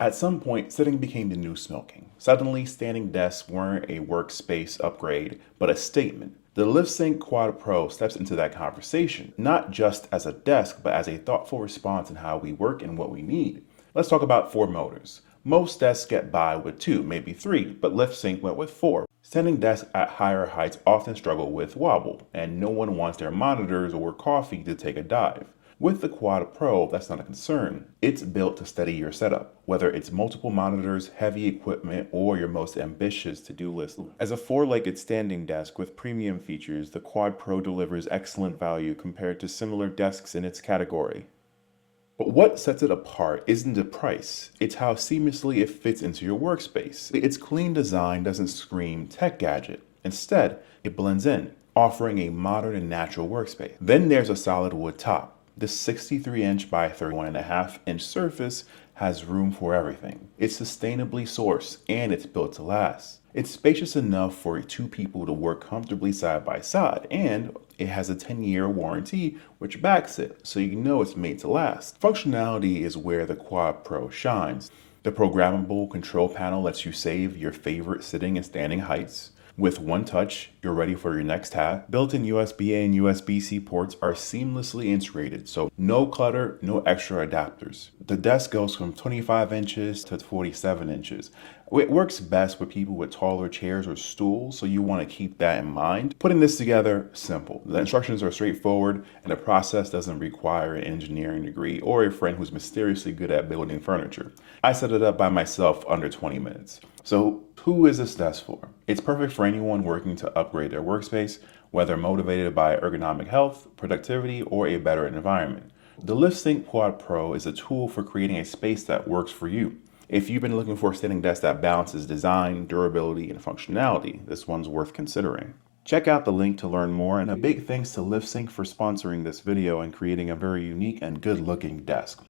At some point, sitting became the new smoking. Suddenly, standing desks weren't a workspace upgrade, but a statement. The Liftsync Quad Pro steps into that conversation, not just as a desk, but as a thoughtful response in how we work and what we need. Let's talk about four motors. Most desks get by with two, maybe three, but Liftsync went with four. Standing desks at higher heights often struggle with wobble, and no one wants their monitors or coffee to take a dive. With the Quad Pro, that's not a concern. It's built to steady your setup, whether it's multiple monitors, heavy equipment, or your most ambitious to-do list. As a four-legged standing desk with premium features, the Quad Pro delivers excellent value compared to similar desks in its category. But what sets it apart isn't the price, it's how seamlessly it fits into your workspace. Its clean design doesn't scream tech gadget. Instead, it blends in, offering a modern and natural workspace. Then there's a solid wood top. This 63-inch by 31.5-inch surface has room for everything. It's sustainably sourced and it's built to last. It's spacious enough for two people to work comfortably side by side, and it has a 10-year warranty which backs it, so you know it's made to last. Functionality is where the Quad Pro shines. The programmable control panel lets you save your favorite sitting and standing heights. With one touch, you're ready for your next task. Built-in USB-A and USB-C ports are seamlessly integrated, so no clutter, no extra adapters. The desk goes from 25 inches to 47 inches. It works best with people with taller chairs or stools, so you want to keep that in mind. Putting this together, simple. The instructions are straightforward, and the process doesn't require an engineering degree or a friend who's mysteriously good at building furniture. I set it up by myself under 20 minutes. So who is this desk for? It's perfect for anyone working to upgrade their workspace, whether motivated by ergonomic health, productivity, or a better environment. The Liftsync Quad Pro is a tool for creating a space that works for you. If you've been looking for a standing desk that balances design, durability, and functionality, this one's worth considering. Check out the link to learn more, and a big thanks to Liftsync for sponsoring this video and creating a very unique and good-looking desk.